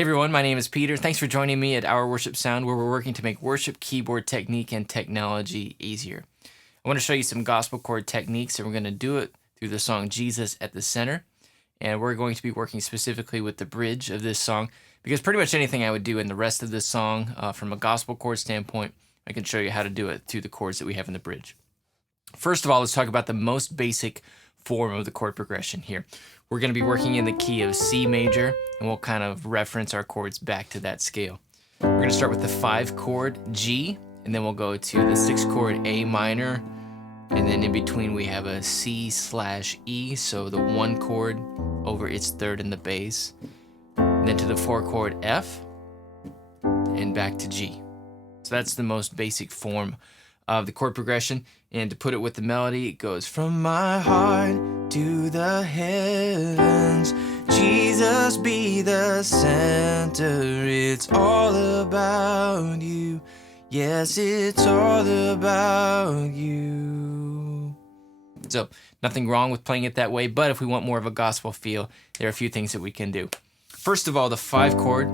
Hey everyone, my name is Peter. Thanks for joining me at OurWorshipSound, where we're working to make worship keyboard technique and technology easier. I want to show you some gospel chord techniques, and we're going to do it through the song Jesus at the Center. And we're going to be working specifically with the bridge of this song, because pretty much anything I would do in the rest of this song, from a gospel chord standpoint, I can show you how to do it through the chords that we have in the bridge. First of all, let's talk about the most basic form of the chord progression here. We're going to be working in the key of C major, and we'll kind of reference our chords back to that scale. We're going to start with the 5 chord G, and then we'll go to the 6 chord A minor, and then in between we have a C/E, so the 1 chord over its third in the bass, and then to the 4 chord F, and back to G. So that's the most basic form of the chord progression. And to put it with the melody, it goes from my heart to the heavens, Jesus be the center. It's all about you. Yes, it's all about you. So nothing wrong with playing it that way, but if we want more of a gospel feel, there are a few things that we can do. First of all, the 5 chord,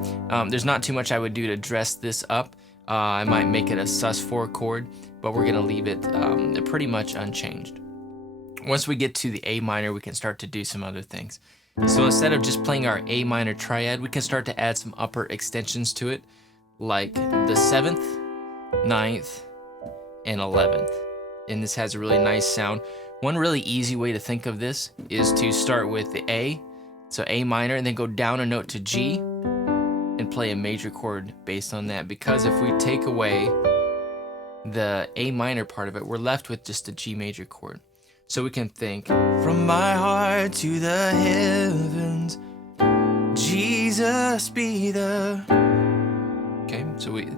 there's not too much I would do to dress this up. I might make it a sus4 chord, but we're gonna leave it pretty much unchanged. Once we get to the A minor, we can start to do some other things. So instead of just playing our A minor triad, we can start to add some upper extensions to it, like the 7th, 9th, and 11th. And this has a really nice sound. One really easy way to think of this is to start with the A, so A minor, and then go down a note to G, and play a major chord based on that, because if we take away the A minor part of it, we're left with just a G major chord. So we can think, from my heart to the heavens, Jesus be the... Okay, so it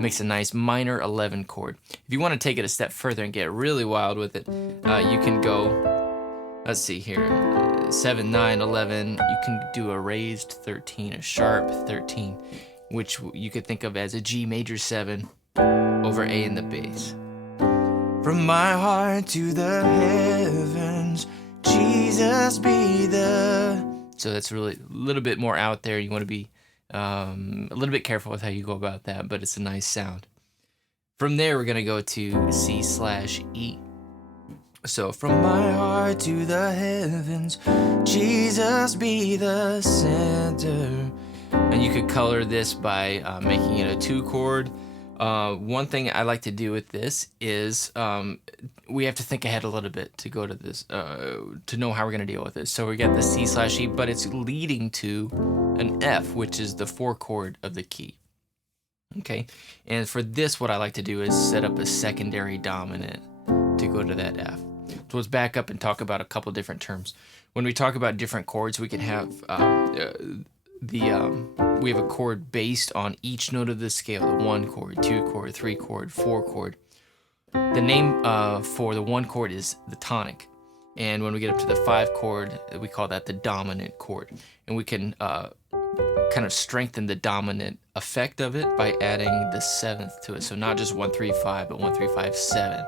makes a nice minor 11 chord. If you want to take it a step further and get really wild with it, you can go, let's see here, 7, 9, 11, you can do a raised 13, a sharp 13, which you could think of as a G major 7 over A in the bass. From my heart to the heavens, Jesus be the... So that's really a little bit more out there. You want to be a little bit careful with how you go about that, but it's a nice sound. From there, we're going to go to C/E. So from my heart to the heavens, Jesus be the center. And you could color this by making it a 2 chord. One thing I like to do with this is we have to think ahead a little bit to go to this, to know how we're going to deal with this. So we got the C/E, but it's leading to an F, which is the 4 chord of the key. Okay, and for this, what I like to do is set up a secondary dominant to go to that F. So let's back up and talk about a couple different terms. When we talk about different chords, we can have we have a chord based on each note of the scale: the 1 chord, 2 chord, 3 chord, 4 chord. The name for the 1 chord is the tonic, and when we get up to the 5 chord, we call that the dominant chord. And we can kind of strengthen the dominant effect of it by adding the 7th to it. So not just 1, 3, 5, but 1, 3, 5, 7.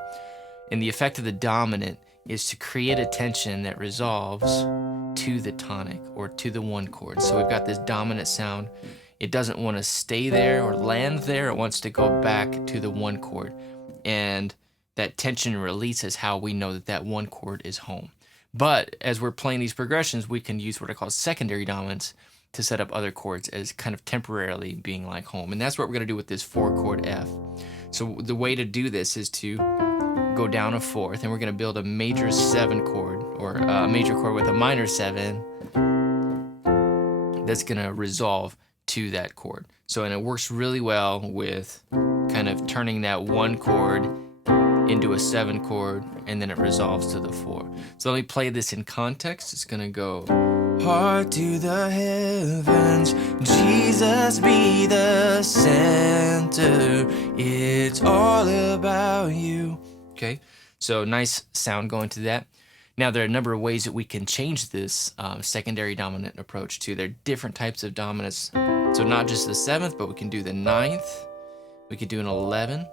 And the effect of the dominant is to create a tension that resolves to the tonic or to the 1 chord. So we've got this dominant sound. It doesn't want to stay there or land there. It wants to go back to the 1 chord. And that tension release is how we know that that 1 chord is home. But as we're playing these progressions, we can use what I call secondary dominants to set up other chords as kind of temporarily being like home. And that's what we're going to do with this 4 chord F. So the way to do this is to go down a 4th, and we're going to build a major 7 chord, or a major chord with a minor 7 that's going to resolve to that chord. So, and it works really well with kind of turning that 1 chord into a 7 chord, and then it resolves to the 4. So let me play this in context. It's going to go, heart to the heavens, Jesus be the center. It's all about you. Okay, so nice sound going to that. Now, there are a number of ways that we can change this secondary dominant approach too. There are different types of dominants. So not just the 7th, but we can do the 9th. We could do an 11.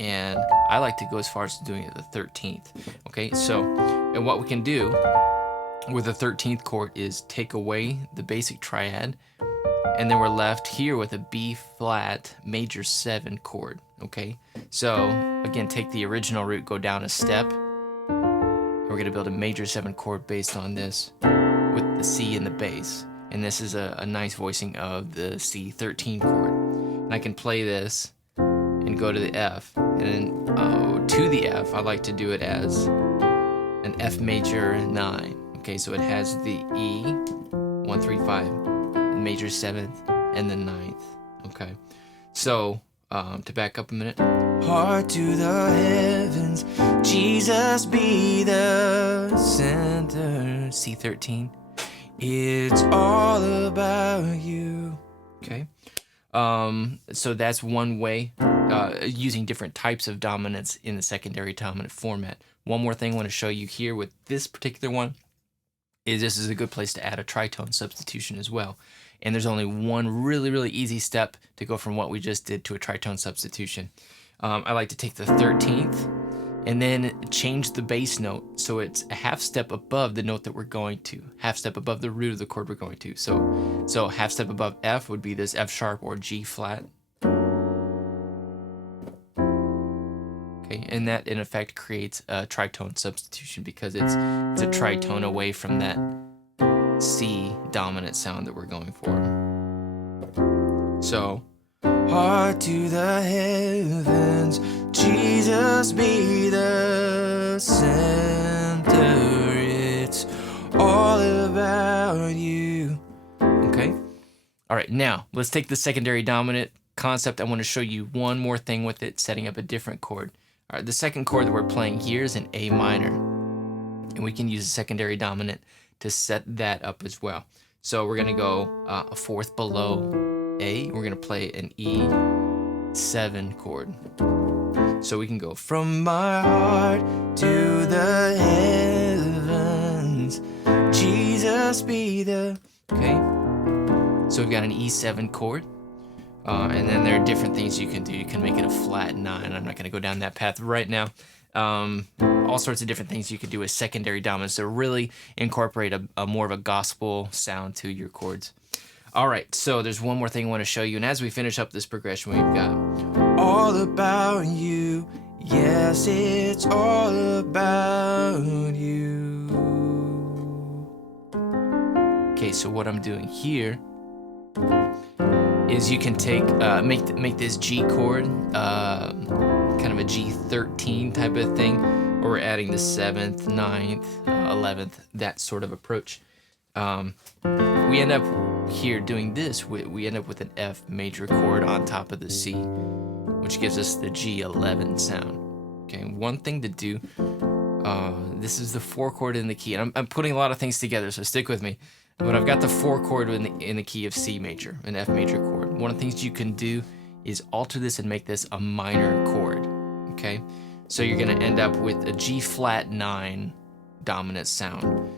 And I like to go as far as doing it the 13th. Okay, so, and what we can do with the 13th chord is take away the basic triad and then we're left here with a B flat major 7 chord, okay? So again, take the original root, go down a step. We're gonna build a major 7 chord based on this with the C in the bass. And this is a nice voicing of the C13 chord. And I can play this and go to the F. And then to the F, I like to do it as an F major 9. Okay, so it has the E, 1, 3, 5, major 7th, and the 9th. Okay, so to back up a minute. Heart to the heavens, Jesus be the center. C13. It's all about you. Okay. So that's one way, using different types of dominants in the secondary dominant format. One more thing I want to show you here with this particular one is this is a good place to add a tritone substitution as well. And there's only one really, really easy step to go from what we just did to a tritone substitution. I like to take the 13th and then change the bass note so it's a half step above the note that we're going to, half step above the root of the chord we're going to. So half step above F would be this F sharp or G flat. Okay, and that in effect creates a tritone substitution because it's a tritone away from that C dominant sound that we're going for. So, heart to the heavens, Jesus be the center, it's all about you. Okay? All right, now let's take the secondary dominant concept. I want to show you one more thing with it, setting up a different chord. All right, the second chord that we're playing here is an A minor, and we can use a secondary dominant to set that up as well. So we're gonna go a fourth below A. We're gonna play an E7 chord. So we can go from my heart to the heavens, Jesus be the, okay? So we've got an E7 chord. And then there are different things you can do. You can make it a flat 9. I'm not gonna go down that path right now. All sorts of different things you could do with secondary dominants to really incorporate a more of a gospel sound to your chords. All right, so there's one more thing I want to show you, and as we finish up this progression, we've got all about you. Yes, it's all about you. Okay, so what I'm doing here is you can take make this G chord kind of a G13 type of thing, or we're adding the 7th, 9th, 11th, that sort of approach. We end up here doing this, we end up with an F major chord on top of the C, which gives us the G11 sound. Okay, one thing to do, this is the 4 chord in the key, and I'm putting a lot of things together, so stick with me. But I've got the 4 chord in the key of C major, an F major chord. One of the things you can do is alter this and make this a minor chord, okay? So you're gonna end up with a G flat 9 dominant sound.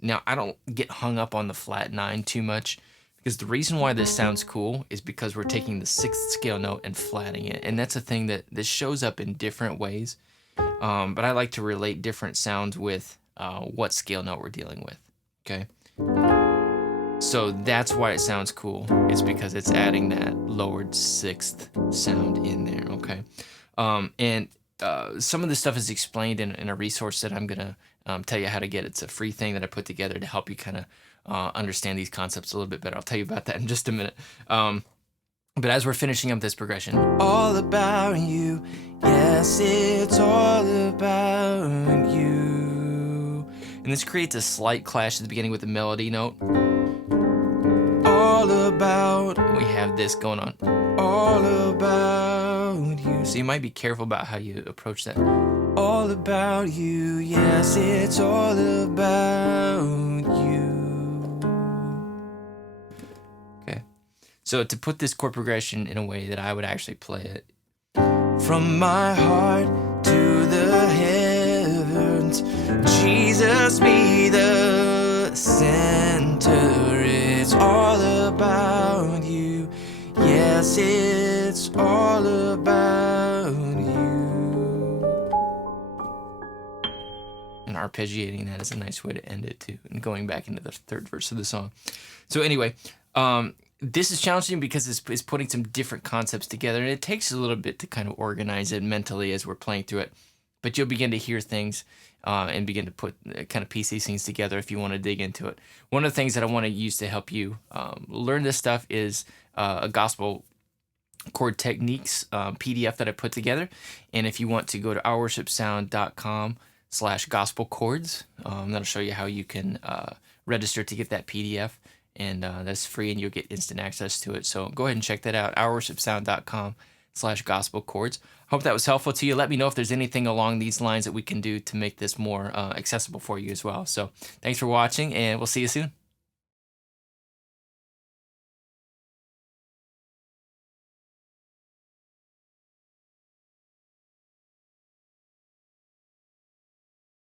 Now, I don't get hung up on the flat 9 too much, because the reason why this sounds cool is because we're taking the 6th scale note and flatting it, and that's a thing that shows up in different ways. But I like to relate different sounds with what scale note we're dealing with, okay? So that's why it sounds cool. It's because it's adding that lowered 6th sound in there, okay? And some of this stuff is explained in a resource that I'm gonna tell you how to get. It's a free thing that I put together to help you kind of understand these concepts a little bit better. I'll tell you about that in just a minute. But as we're finishing up this progression, all about you, yes, it's all about you. And this creates a slight clash at the beginning with the melody note. All about, we have this going on. All about you. So you might be careful about how you approach that. All about you, yes, it's all about you. Okay. So to put this chord progression in a way that I would actually play it. From my heart to the heavens, Jesus be the center. It's all about you. Yes, it's all about you. And arpeggiating that is a nice way to end it too, and going back into the third verse of the song. So anyway, This is challenging because it's putting some different concepts together, and it takes a little bit to kind of organize it mentally as we're playing through it. But you'll begin to hear things and begin to put kind of piece these things together if you want to dig into it. One of the things that I want to use to help you learn this stuff is a gospel chord techniques PDF that I put together. And if you want to go to OurWorshipSound.com/gospel chords, that'll show you how you can register to get that PDF. And that's free, and you'll get instant access to it. So go ahead and check that out, OurWorshipSound.com/gospel chords. Hope that was helpful to you. Let me know if there's anything along these lines that we can do to make this more accessible for you as well. So thanks for watching, and we'll see you soon.